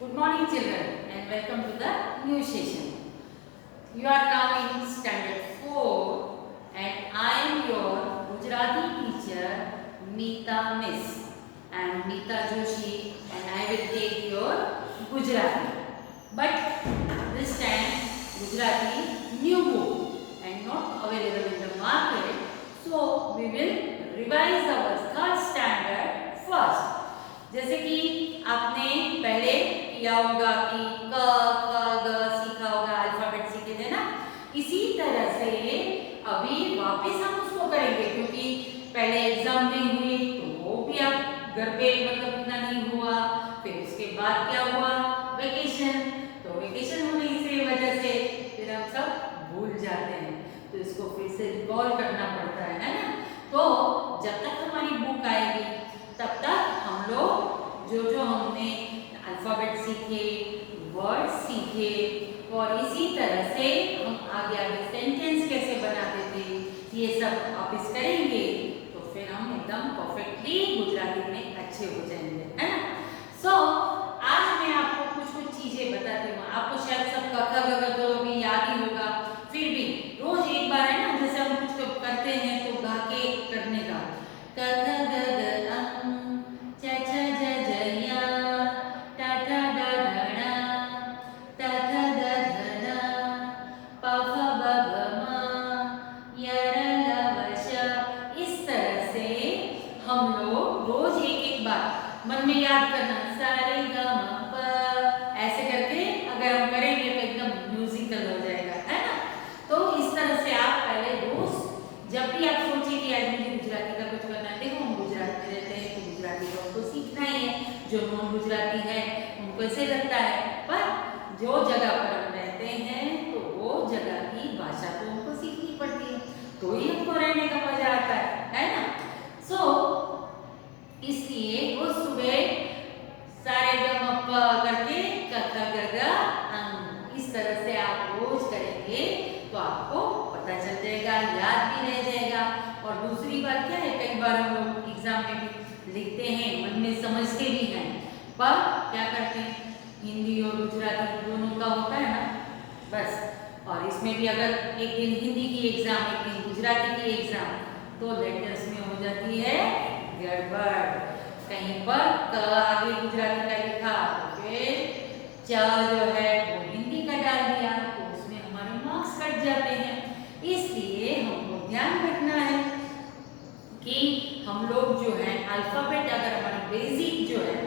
Good morning children and welcome to the new session. You are now in standard 4 and I am your Gujarati teacher Meeta Miss. I am Meeta Joshi and I will take your Gujarati. But this time Gujarati new book and not available in the market. So we will revise our third standard first. जैसे कि आपने पहले किया होगा कि क ख ग सीखा होगा, अल्फाबेट सीखे थे ना, इसी तरह से अभी वापस हम उसको करेंगे क्योंकि पहले एग्जाम नहीं हुई तो वो भी आप घर पे मतलब इतना नहीं हुआ, फिर उसके बाद क्या हुआ वेकेशन, तो वेकेशन होने की वजह से फिर हम सब भूल जाते हैं, तो इसको फिर से रिकॉल करना पड़ता है ना। तो जब तक हमारी बुक आएगी तब तक हम लोग जो हमने अल्फाबेट सीखे, वर्ड सीखे और इसी तरह से हम आगे आगे सेंटेंस कैसे बनाते थे ये सब वापस करेंगे, तो फिर हम एकदम परफेक्टली गुजराती में अच्छे हो जाएंगे, है ना। सो आज मैं आपको कुछ कुछ चीजें बताती हूँ। आपको शायद सब कथा वगैरह तो अभी याद ही होगा, फिर भी रोज एक बार है ना, जैसे हम कुछ करते हैं तो गा के करने का कथा मन में याद करना सारे ग म प ऐसे करके अगर हम करेंगे तो एकदम म्यूजिकल हो जाएगा, है ना। तो इस तरह से आप पहले रोज जब भी आप सोचिए कि आज मुझे गुजराती का कुछ करना है, देखो हम गुजरात में रहते हैं तो गुजराती तो हमको सीखना ही है, जो नॉन गुजराती है उनको ऐसे लगता है, पर जो जगह पर हम रहते हैं तो वो जगह की भाषा तो हमको सीखनी पड़ती है, तो ही हमको रहने का मजा आता है ना। इसलिए वो सुबह सारे ग म प करके क ख ग घ इस तरह से आप रोज करेंगे तो आपको पता चल जाएगा, याद भी रह जाएगा। और दूसरी बात क्या है, कई बार हम लोग एग्जाम में भी लिखते हैं, मन में समझते भी हैं, पर क्या करते हैं हिंदी और गुजराती दोनों का होता है ना बस। और इसमें भी अगर एक दिन हिंदी की एग्जाम एक दिन गुजराती की एग्जाम तो लेटर्स में हो जाती है गड़बड़, कहीं पर क आगे गुजराती का लिखा तो फिर च जो है वो हिंदी का डाल दिया तो उसमें हमारे मार्क्स कट जाते हैं। इसलिए हमको ध्यान रखना है कि हम लोग जो है अल्फाबेट अगर हमारे बेसिक जो है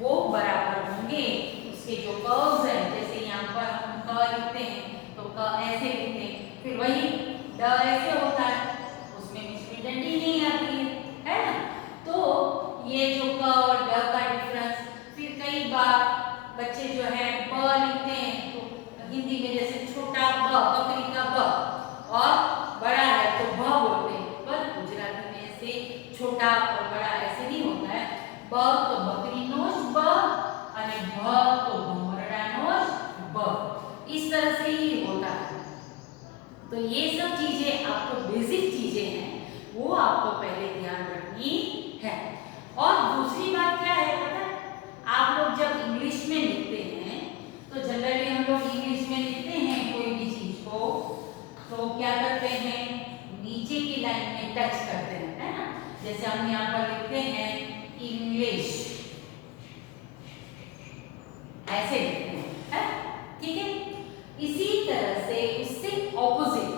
वो बराबर होंगे, उसके जो कर्व्स हैं जैसे यहाँ पर हम क लिखते हैं तो क ऐसे लिखते हैं, फिर वही ड ऐसे होता है, उसमें मिश्री डंडी नहीं आती है ना। तो ये जो क और ड का डिफरेंस, फिर कई बार बच्चे जो है ब लिखते हैं तो हिंदी में जैसे छोटा ब बकरी का ब और बड़ा है तो भ बोलते हैं, पर गुजराती में ऐसे छोटा और बड़ा ऐसे नहीं होता है, ब तो बकरी नोज ब और भ तो भमरड़ा नोज ब, इस तरह से ही होता है। तो ये सब चीजें आपको बेसिक चीजें हैं वो आपको पहले ध्यान रखनी है। और दूसरी बात क्या है पता है, आप लोग जब इंग्लिश में लिखते हैं तो जनरली हम लोग इंग्लिश में लिखते हैं कोई भी चीज को तो क्या करते हैं नीचे की लाइन में टच करते हैं, है ना। जैसे हम यहाँ पर लिखते हैं इंग्लिश, ऐसे लिखते हैं, ठीक है। इसी तरह से उससे ऑपोजिट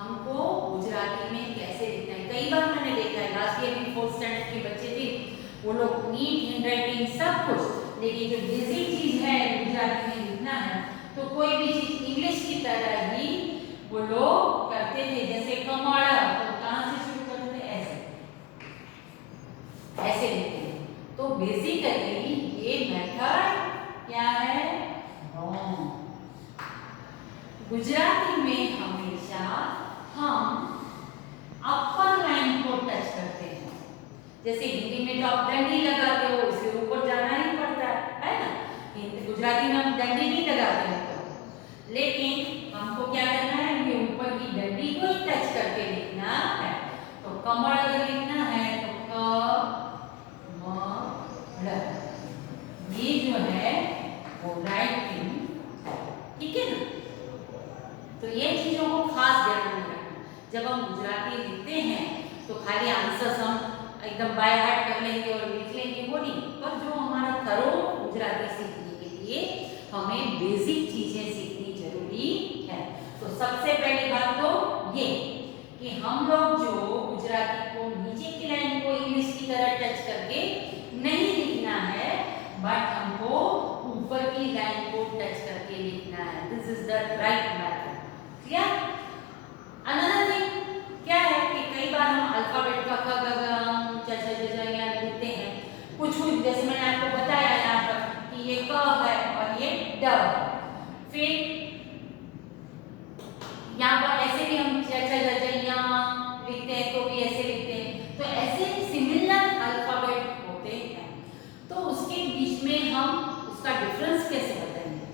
हमको गुजराती में कैसे लिखना है, कई बार मैंने देखा है लास्ट ईयर भी 4th स्टैंडर्ड के बच्चे थे वो लोग नीट हैंडराइटिंग सब कुछ, लेकिन जो बेसिक चीज है गुजराती में लिखना है तो कोई भी चीज इंग्लिश की तरह ही वो लोग करते थे। जैसे कमल तो कहाँ से शुरू करते थे ऐसे लिखते हैं, तो बेसिकली ये मेथड क्या है रॉन्ग। गुजराती में हमेशा हम अपर लाइन को टच करते हैं, जैसे हिंदी में तो आप डंडी लगाते हो इसलिए ऊपर जाना ही पड़ता है ना। गुजराती में हम डंडी नहीं लगाते हैं तो, लेकिन हमको क्या करना है ये ऊपर की डंडी को ही टच करके लिखना है। तो कमल अगर लिखना है तो क म ड़, आंसर्स हम एकदम बाय हार्ट कर लेंगे और लिख लेंगे, वो नहीं। पर जो हमारा थरो गुजराती सीखने के लिए हमें बेसिक चीजें सीखनी जरूरी है। तो सबसे पहली बात तो ये कि हम लोग जो गुजराती को नीचे की लाइन को इंग्लिश की तरह टच करके नहीं लिखना है, बट हमको ऊपर की लाइन को टच करके लिखना है। This is the right method. Clear? Another thing क्या है कि कई बार हम अल्फाबेट का ख ग घ च छ ज झ यहाँ लिखते हैं, कुछ कुछ जैसे मैंने आपको बताया यहाँ पर कि ये क है और ये ड। फिर यहाँ पर ऐसे भी हम च छ ज झ यहाँ लिखते हैं तो भी ऐसे लिखते हैं, तो ऐसे सिमिलर अल्फाबेट होते हैं। तो उसके बीच में हम उसका डिफरेंस कैसे बताएंगे,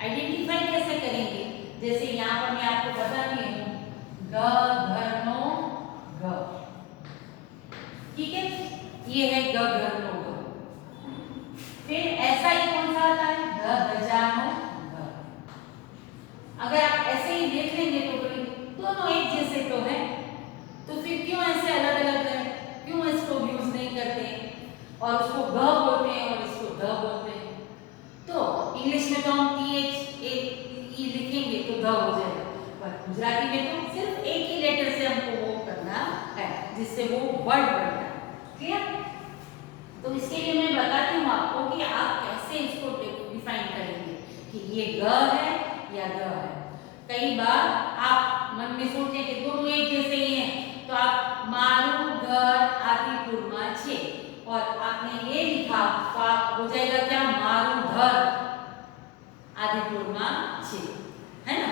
आइडेंटिफाई कैसे करेंगे? जैसे यहाँ पर मैं आपको बताती हूँ ग घर नो ग, ठीक है, ये है ग घर नो ग। फिर ऐसा ही कौन सा आता है ग गजा नो ग। अगर आप ऐसे ही देख लेंगे तो दोनों एक जैसे तो है, तो फिर क्यों ऐसे अलग अलग है, क्यों इसको यूज नहीं करते और उसको ग बोलते हैं और इसको द बोलते हैं? तो इंग्लिश में तो हम th एक ई लिखेंगे तो द हो जाएगा, पर गुजराती में तो सिर्फ एक ही लेटर से हमको वो करना है जिससे वो वर्ड बनता है। क्लियर? तो इसके लिए मैं बताती हूँ आपको कि आप कैसे इसको डिफाइन करेंगे कि ये ग है या ग है। कई बार आप मन में सोचें कि दोनों एक जैसे ही हैं, तो आप मारू घर आदिपुर में छे और आपने ये लिखा तो आप हो जाएगा क्या मारू घर आदिपुर में छे, है ना।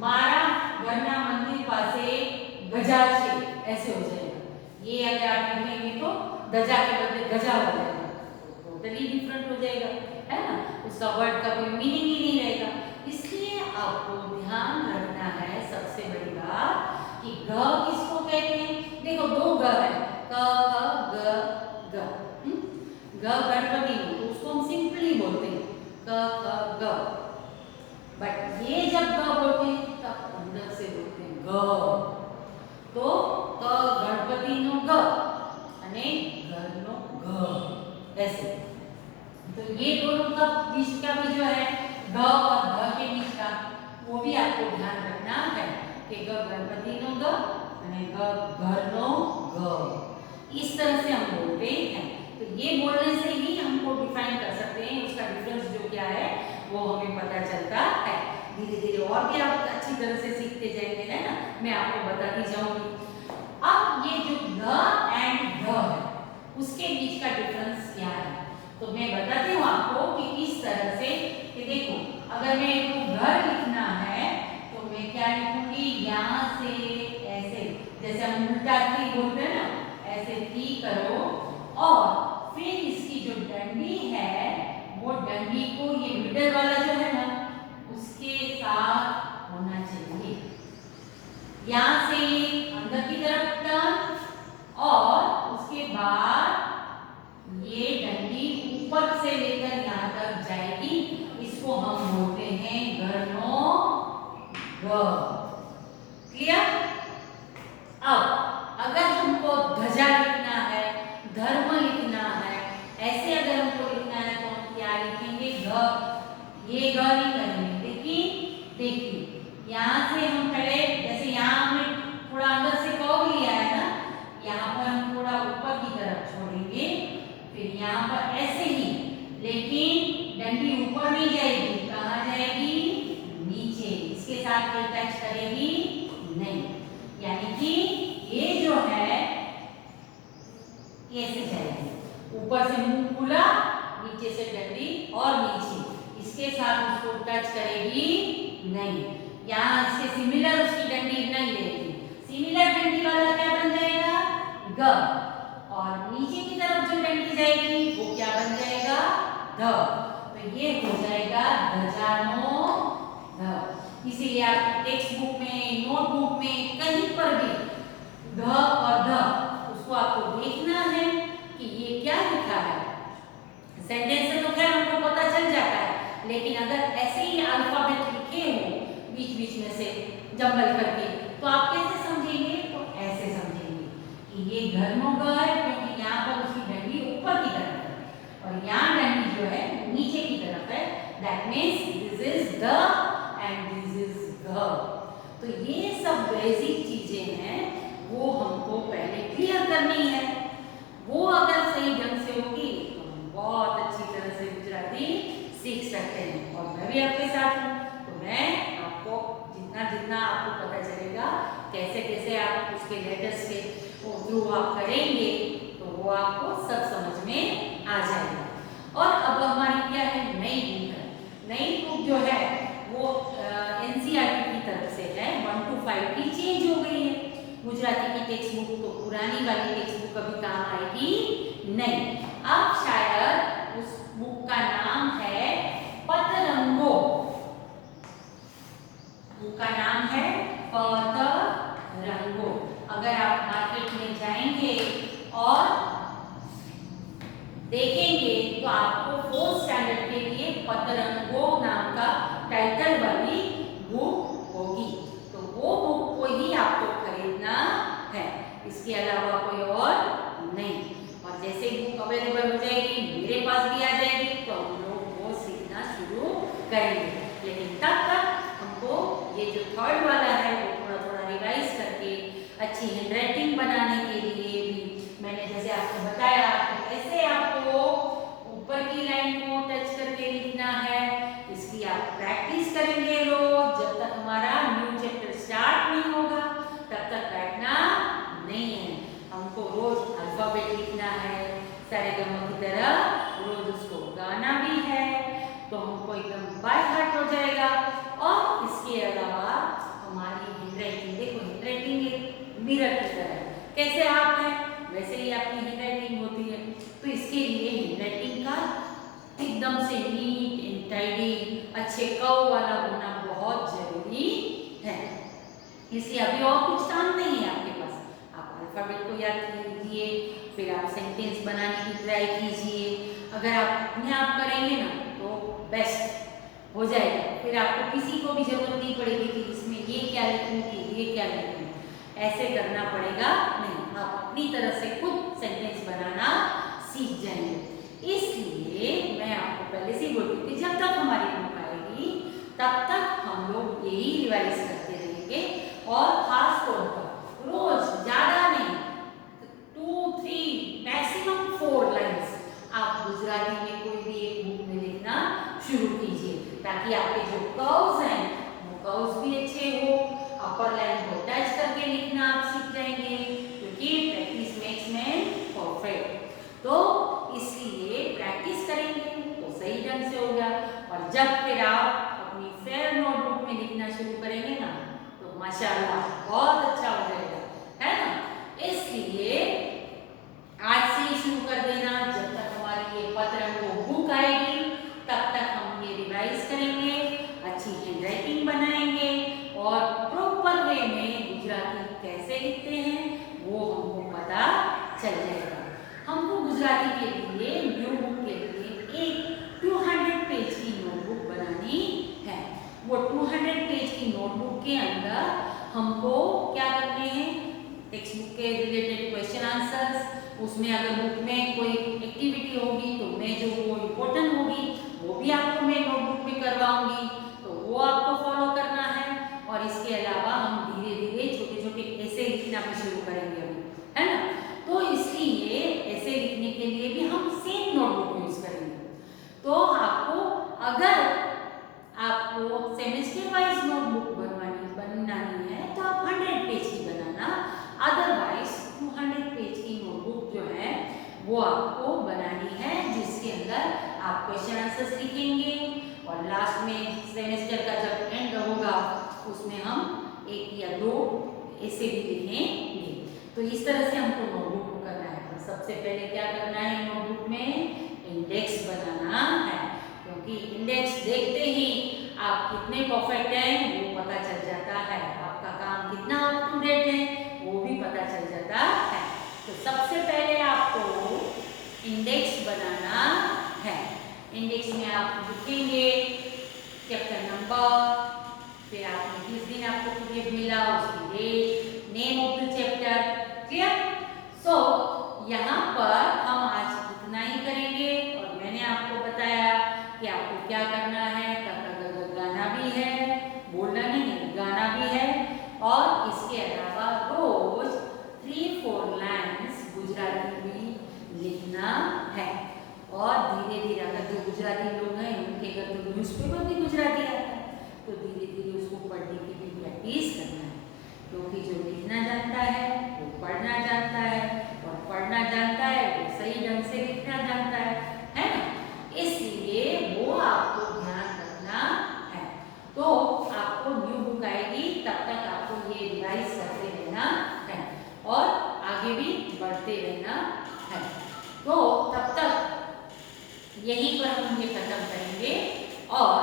मारा घरना मंदिर पासे गजा छे ऐसे हो जाएगा। ये अगर आप लिखेंगे तो गजा के बदले गजा हो जाएगा, टोटली डिफरेंट हो जाएगा, है ना। उसका वर्ड का कोई मीनिंग ही नहीं रहेगा। इसलिए आपको ध्यान रखना है सबसे बड़ी बात कि ग किसको कहते हैं। देखो दो ग है, क ख ग ग। ग गणपति तो उसको हम सिंपली बोलते हैं क ख ग, बट ये जब ग बोलते हैं तब अंदर से बोलते हैं ग। तो क गणपति नो ग अने घर नो घ ऐसे। तो ये दोनों का बीच का भी जो है ग और घ के बीच का वो भी आपको ध्यान रखना है कि ग गणपति नो ग अने ग घर नो घ। इस तरह से हम बोलते हैं। तो ये बोलने से ही हमको डिफाइन कर सकते हैं, उसका डिफरेंस जो क्या है वो हमें पता चलता है। धीरे धीरे और भी आप अच्छी तरह से सीखते जाएंगे, है ना, मैं आपको बताती जाऊंगी। अब ये जो ग एंड ध है उसके बीच का डिफरेंस क्या है, तो मैं बताती हूँ आपको कि किस तरह से। कि देखो अगर मेरे को घर लिखना है तो मैं क्या लिखूंगी, यहाँ से ऐसे, जैसे हम उल्टा थी बोलते हैं ना, ऐसे थी करो और फिर इसकी जो डंडी है वो डंडी को ये मिडल वाला जो है ना उसके साथ होना चाहिए। यहाँ से अंदर की तरफ टर्न और उसके बाद ये डंडी ऊपर से लेकर यहाँ तक जाएगी, इसको हम बोलते हैं घर नो ग। क्लियर? अब अगर हमको ध्वजा लिखना है, धर्म लिखना है, ऐसे अगर हमको लिखना है तो हम क्या लिखेंगे घ। ये घ नहीं करेंगे, लेकिन देखिए यहाँ से हम पहले जैसे यहाँ हमने थोड़ा अंदर से कर्व लिया है ना, यहाँ पर हम थोड़ा ऊपर की तरफ छोड़ेंगे, फिर यहाँ पर ऐसे ही, लेकिन डंडी ऊपर नहीं जाएगी, कहाँ जाएगी, नीचे, इसके साथ कोई टच करेगी नहीं। यानी कि ये जो है कैसे जाएगी, ऊपर से मुंह खुला, नीचे से डंडी और नीचे, इसके साथ उसको टच करेगी नहीं। यहाँ से सिमिलर उसकी डंडी नहीं रहेगी, सिमिलर डंडी वाला क्या बन जाएगा ग, और नीचे की तरफ जो डंडी जाएगी वो क्या बन जाएगा ध। तो ये हो जाएगा ध्वजानो ध। इसीलिए आप टेक्स्ट बुक में, नोटबुक में, कहीं पर भी ध और ध उसको आपको देखना है कि ये क्या लिखा है। सेंटेंस से तो खैर हमको पता चल जाता है, लेकिन अगर ऐसे ही अल्फाबेट लिखे हो बीच बीच में से जंबल करके, तो आप कैसे समझेंगे, तो ऐसे समझेंगे कि ये घर में ग है क्योंकि यहाँ पर उसकी डंडी ऊपर की तरफ है और यहाँ डंडी जो है नीचे की तरफ है। That means this is the end this is ग। तो ये सब बेसिक चीजें हैं, वो हमको पहले क्लियर करनी है। वो अगर सही ढंग से होगी तो हम बहुत अच्छी तरह से गुजराती सीख सकते हैं। और मैं भी आपके साथ हूँ, तो मैं आपको जितना जितना आपको पता चलेगा कैसे कैसे आप उसके लेटर्स के थ्रू आप करेंगे तो वो आपको सब समझ में आ जाएगा। और अब हमारी क्या है, नई बुक है। नई बुक जो है वो एनसीईआरटी की तरफ से है, 1 to 5 की चेंज हो गई है। गुजराती की टेक्स्ट बुक तो पुरानी वाली टेक्स्ट बुक कभी काम आएगी नहीं। अब शायद उस बुक का नाम है पतरंगो। बुक का नाम है पतरंगो। अगर आप मार्केट में जाएंगे और देखेंगे तो आपको 4th स्टैंडर्ड के लिए पतरंगो नाम का टाइटल वाली बुक होगी। तो वो बुक को ही आपको खरीदना है, इसके अलावा कोई और नहीं। और जैसे ही बुक अवेलेबल हो जाएगी, मेरे पास भी आ जाएगी, तो हम लोग वो सीखना शुरू करेंगे। लेकिन तब तक हमको ये जो 3rd वाला है वो थोड़ा थोड़ा रिवाइज करके अच्छी हैंडराइटिंग बनाने के लिए भी मैंने जैसे आपको बताया कि कैसे आपको ऊपर की लाइन को टच करके लिखना है, इसकी आप प्रैक्टिस करेंगे रोज। जब तक हमारा न्यू चैप्टर स्टार्ट नहीं होगा तब तक बैठना नहीं है। हमको रोज अल्फाबेट लिखना है, सारेगामा की तरह रोज उसको गाना भी है, तो हमको एकदम बाय हार्ट हो जाएगा। और इसके अलावा हमारी हैंडराइटिंग, देखो हैंडराइटिंग एक मिरर की तरह है, कैसे आप हैं वैसे ही आपकी हैंडराइटिंग होती है। तो इसके लिए हैंडराइटिंग का एकदम से नीट एंड टाइडी अच्छे कर्व वाला होना बहुत जरूरी है। इसलिए अभी और कुछ काम नहीं है आपके पास, आप अल्फाबेट को याद कीजिए, फिर आप सेंटेंस बनाने की ट्राई कीजिए। अगर आप अपने आप करेंगे ना तो बेस्ट हो जाएगा, फिर आपको किसी को भी जरूरत नहीं पड़ेगी कि इसमें ये क्या लिखूं कि ये क्या लिखूं, ऐसे करना पड़ेगा नहीं। आप अपनी तरह से खुद सेंटेंस बनाना सीख जाएंगे। इसलिए मैं आपको पहले से ही बोलती हूँ कि जब तक हमारी बुक आएगी तब तक हम लोग यही रिवाइज करते रहेंगे। और खास तौर पर रोज ज्यादा नहीं, 2, 3 मैक्सिमम 4 लाइन्स आप गुजराती में कोई भी एक बुक में लिखना शुरू कीजिए, ताकि आपके जो कर्व्स हैं वो कर्व्स भी अच्छे हो। अपर लाइन को टच करके लिखना आप सीख जाएंगे, क्योंकि प्रैक्टिस मेक्स मैन परफेक्ट। तो इसलिए प्रैक्टिस करेंगे तो सही ढंग से होगा। और जब फिर आप अपनी फेयर नोटबुक में लिखना शुरू करेंगे ना तो माशाल्लाह बहुत अच्छा हो जाएगा, है ना। इसलिए आज से ही शुरू कर देना, जब तक हमारी ये पतरंगो बुक आएगी तब तक हम ये रिवाइज करेंगे, अच्छी हैंडराइटिंग बनाएंगे और प्रॉपर वे में गुजराती कैसे लिखते हैं वो हमको पता चल जाएगा। हमको गुजराती के लिए न्यू बुक के लिए एक 200 पेज की नोटबुक बनानी है। वो 200 पेज की नोटबुक के अंदर हमको क्या करने हैं, टेक्स्ट बुक के रिलेटेड क्वेश्चन आंसर्स, उसमें अगर बुक में कोई एक्टिविटी होगी तो मैं जो वो इम्पोर्टेंट होगी वो भी आपको मैं नोटबुक में करवाऊंगी, तो वो आपको फॉलो करना है। और इसके अलावा हम धीरे धीरे छोटे छोटे ऐसे लिखना भी शुरू करेंगे अभी, है ना। तो इसलिए ऐसे लिखने के लिए भी हम सेम नोटबुक यूज करेंगे। तो आपको अगर आपको सेमेस्टर वाइज नोटबुक बनानी है तो आप 100 पेज की बनाना, अदरवाइज 200 पेज की नोटबुक जो है वो आपको बनानी है, जिसके अंदर आप क्वेश्चन आंसर्स लिखेंगे और लास्ट में सेमेस्टर का जब एंड होगा उसमें हम 1 या 2 ऐसे भी लिखेंगे। तो इस तरह से हमको नोटबुक को करना है। तो सबसे पहले क्या करना है, नोटबुक में इंडेक्स बनाना है, क्योंकि इंडेक्स देखते ही आप कितने परफेक्ट हैं वो पता चल जाता है, आपका काम कितना अप टू डेट है वो भी पता चल जाता है। तो सबसे पहले आपको इंडेक्स बनाना है। इंडेक्स में आप लिखेंगे चैप्टर नंबर, फिर आपने जिस दिन आपको पीडीएफ मिला उसकी date, name of the chapter, clear. तो यहाँ पर हम आज इतना ही करेंगे और मैंने आपको बताया कि आपको क्या करना है। गाना भी है, बोलना नहीं गाना भी है और इसके अलावा रोज 3-4 लाइन्स गुजराती भी लिखना है। और धीरे धीरे अगर जो गुजराती लोग हैं उनके घर तो न्यूज़पेपर भी गुजराती आता है, तो धीरे धीरे उसको पढ़ने की भी प्रैक्टिस करना है, क्योंकि जो लिखना जानता है वो पढ़ना जानता है और पढ़ना जानता है वो सही ढंग से लिखना जानता है ना। इसलिए वो आपको ध्यान रखना है। तो आपको न्यू बुक आएगी तब तक आपको ये रिवाइज करते रहना है और आगे भी बढ़ते रहना है। तो तब तक यहीं पर हम ये खत्म करेंगे और